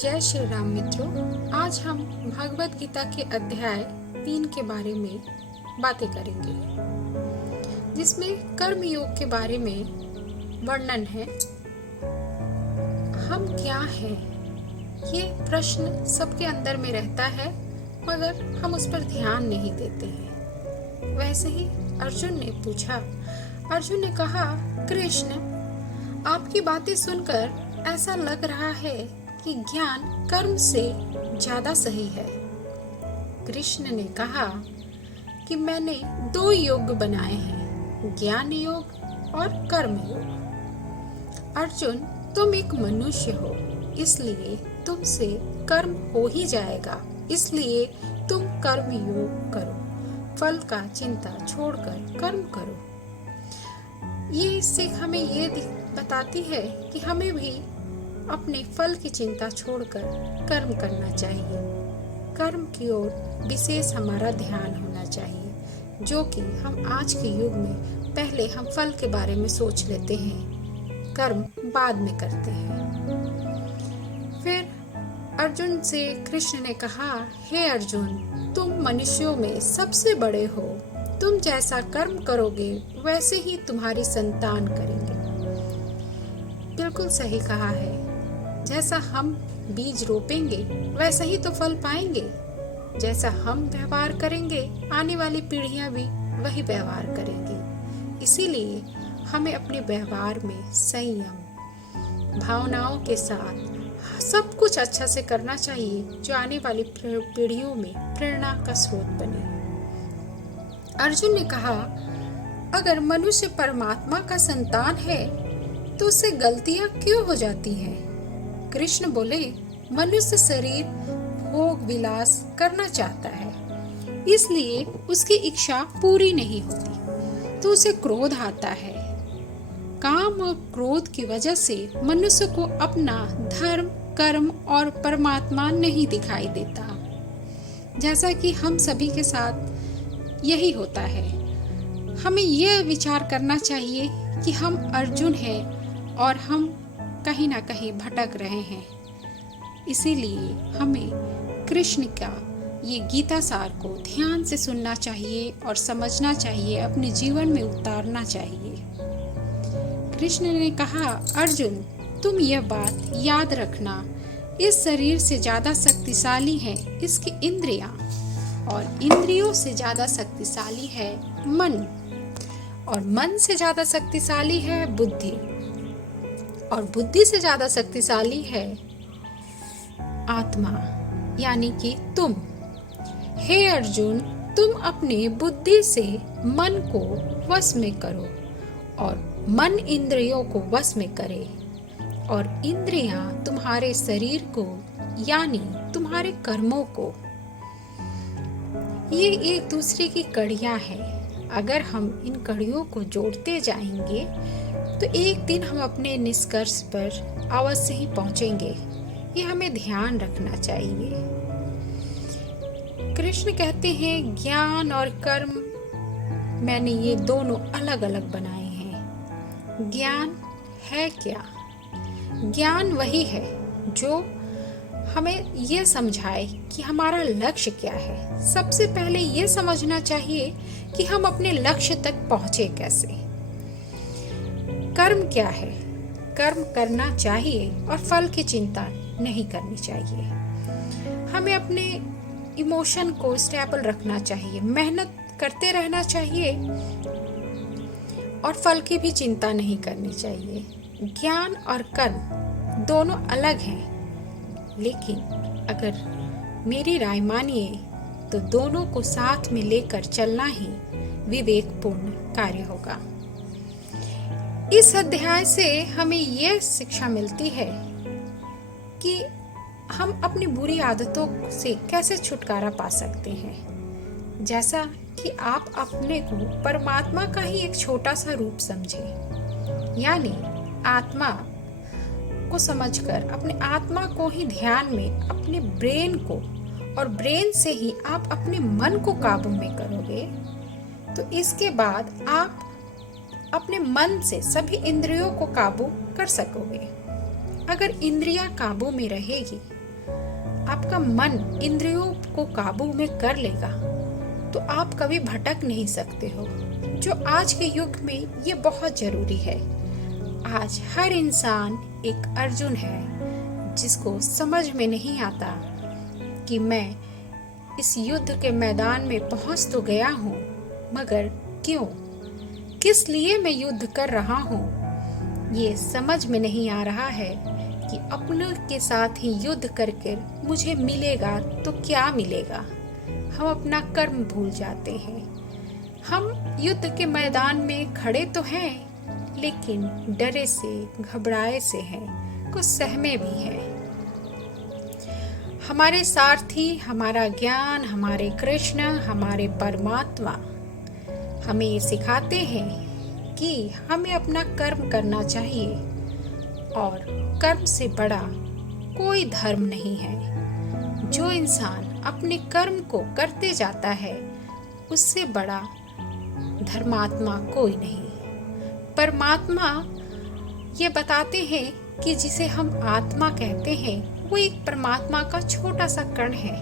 जय श्री राम मित्रों। आज हम भगवत गीता के अध्याय 3 के बारे में बातें करेंगे, जिसमें कर्म योग के बारे में वर्णन है। हम क्या हैं? ये प्रश्न सबके अंदर में रहता है, मगर हम उस पर ध्यान नहीं देते हैं। वैसे ही अर्जुन ने पूछा। अर्जुन ने कहा, कृष्ण, आपकी बातें सुनकर ऐसा लग रहा है कि ज्ञान कर्म से ज्यादा सही है। कृष्ण ने कहा कि मैंने 2 योग बनाए हैं, ज्ञान योग और कर्म योग। अर्जुन, तुम एक मनुष्य हो, इसलिए तुमसे कर्म हो ही जाएगा, इसलिए तुम कर्म योग करो। फल का चिंता छोड़कर कर्म करो। ये सीख हमें ये बताती है कि हमें भी अपने फल की चिंता छोड़कर कर्म करना चाहिए। कर्म की ओर विशेष हमारा ध्यान होना चाहिए, जो कि हम आज के युग में पहले हम फल के बारे में सोच लेते हैं, कर्म बाद में करते हैं। फिर अर्जुन से कृष्ण ने कहा, हे अर्जुन, तुम मनुष्यों में सबसे बड़े हो। तुम जैसा कर्म करोगे वैसे ही तुम्हारी संतान करेंगे। बिल्कुल सही कहा है। जैसा हम बीज रोपेंगे वैसा ही तो फल पाएंगे। जैसा हम व्यवहार करेंगे आने वाली पीढ़ियां भी वही व्यवहार करेंगी। इसीलिए हमें अपने व्यवहार में संयम, भावनाओं के साथ सब कुछ अच्छा से करना चाहिए, जो आने वाली पीढ़ियों में प्रेरणा का स्रोत बने। अर्जुन ने कहा, अगर मनुष्य परमात्मा का संतान है तो उससे गलतियां क्यों हो जाती हैं? कृष्ण बोले, मनुष्य शरीर भोग विलास करना चाहता है, इसलिए उसकी इच्छा पूरी नहीं होती तो उसे क्रोध आता है। काम और क्रोध की वजह से मनुष्य को अपना धर्म, कर्म और परमात्मा नहीं दिखाई देता। जैसा कि हम सभी के साथ यही होता है। हमें यह विचार करना चाहिए कि हम अर्जुन हैं और हम कहीं ना कहीं भटक रहे हैं। इसीलिए हमें कृष्ण का ये गीता सार को ध्यान से सुनना चाहिए और समझना चाहिए, अपने जीवन में उतारना चाहिए। कृष्ण ने कहा, अर्जुन, तुम यह बात याद रखना, इस शरीर से ज्यादा शक्तिशाली है इसकी इंद्रियां, और इंद्रियों से ज्यादा शक्तिशाली है मन, और मन से ज्यादा शक्तिशाली है बुद्धि, और बुद्धि से ज्यादा शक्तिशाली है आत्मा, यानी कि तुम। हे अर्जुन, तुम अपनी बुद्धि से मन को वश में करो, और मन इंद्रियों को वश में करे, और इंद्रियां तुम्हारे शरीर को यानी तुम्हारे कर्मों को। ये एक दूसरे की कड़ियां हैं। अगर हम इन कड़ियों को जोड़ते जाएंगे तो एक दिन हम अपने निष्कर्ष पर अवश्य ही पहुंचेंगे। ये हमें ध्यान रखना चाहिए। कृष्ण कहते हैं, ज्ञान और कर्म मैंने ये दोनों अलग अलग बनाए हैं। ज्ञान है क्या? ज्ञान वही है जो हमें ये समझाए कि हमारा लक्ष्य क्या है। सबसे पहले ये समझना चाहिए कि हम अपने लक्ष्य तक पहुंचे कैसे। कर्म क्या है? कर्म करना चाहिए और फल की चिंता नहीं करनी चाहिए। हमें अपने इमोशन को स्टेबल रखना चाहिए, मेहनत करते रहना चाहिए और फल की भी चिंता नहीं करनी चाहिए। ज्ञान और कर्म दोनों अलग हैं, लेकिन अगर मेरी राय मानिए तो दोनों को साथ में लेकर चलना ही विवेकपूर्ण कार्य होगा। इस अध्याय से हमें यह शिक्षा मिलती है कि हम अपनी बुरी आदतों से कैसे छुटकारा पा सकते हैं। जैसा कि आप अपने को परमात्मा का ही एक छोटा सा रूप समझें, यानी आत्मा को समझकर अपने आत्मा को ही ध्यान में अपने ब्रेन को, और ब्रेन से ही आप अपने मन को काबू में करोगे, तो इसके बाद आप अपने मन से सभी इंद्रियों को काबू कर सकोगे। अगर इंद्रियां काबू में रहेगी आपका मन इंद्रियों को काबू में कर लेगा तो आप कभी भटक नहीं सकते हो, जो आज के युग में ये बहुत जरूरी है। आज हर इंसान एक अर्जुन है जिसको समझ में नहीं आता कि मैं इस युद्ध के मैदान में पहुंच तो गया हूं, मगर क्यों, किस लिए मैं युद्ध कर रहा हूं, ये समझ में नहीं आ रहा है कि अपनों के साथ ही युद्ध करके मुझे मिलेगा तो क्या मिलेगा। हम अपना कर्म भूल जाते हैं। हम युद्ध के मैदान में खड़े तो हैं, लेकिन डरे से घबराए से हैं, कुछ सहमे भी हैं। हमारे सारथी, हमारा ज्ञान, हमारे कृष्ण, हमारे परमात्मा हमें ये सिखाते हैं कि हमें अपना कर्म करना चाहिए और कर्म से बड़ा कोई धर्म नहीं है। जो इंसान अपने कर्म को करते जाता है उससे बड़ा धर्मात्मा कोई नहीं। परमात्मा ये बताते हैं कि जिसे हम आत्मा कहते हैं वो एक परमात्मा का छोटा सा कण है।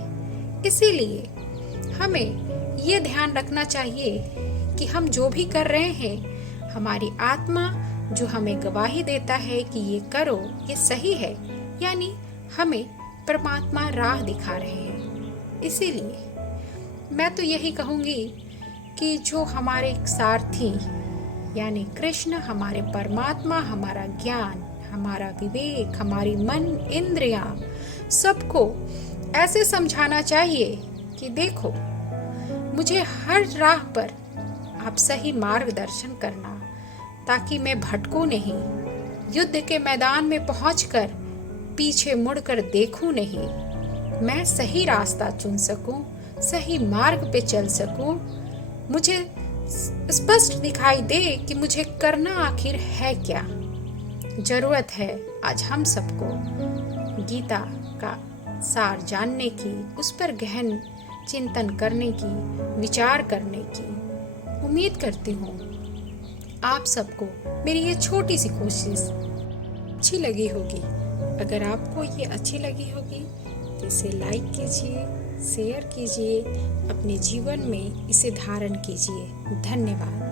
इसीलिए हमें ये ध्यान रखना चाहिए कि हम जो भी कर रहे हैं, हमारी आत्मा जो हमें गवाही देता है कि ये करो, ये सही है, यानी हमें परमात्मा राह दिखा रहे हैं। इसीलिए मैं तो यही कहूँगी कि जो हमारे सारथी यानी कृष्ण, हमारे परमात्मा, हमारा ज्ञान, हमारा विवेक, हमारी मन, इंद्रियां, सबको ऐसे समझाना चाहिए कि देखो, मुझे हर राह पर आप सही मार्गदर्शन करना, ताकि मैं भटकूं नहीं, युद्ध के मैदान में पहुंचकर पीछे मुड़कर देखूं नहीं, मैं सही रास्ता चुन सकूं, सही मार्ग पे चल सकूं, मुझे स्पष्ट दिखाई दे कि मुझे करना आखिर है क्या। जरूरत है आज हम सबको गीता का सार जानने की, उस पर गहन चिंतन करने की, विचार करने की। उम्मीद करती हूँ आप सबको मेरी ये छोटी सी कोशिश अच्छी लगी होगी। अगर आपको ये अच्छी लगी होगी तो इसे लाइक कीजिए, शेयर कीजिए, अपने जीवन में इसे धारण कीजिए। धन्यवाद।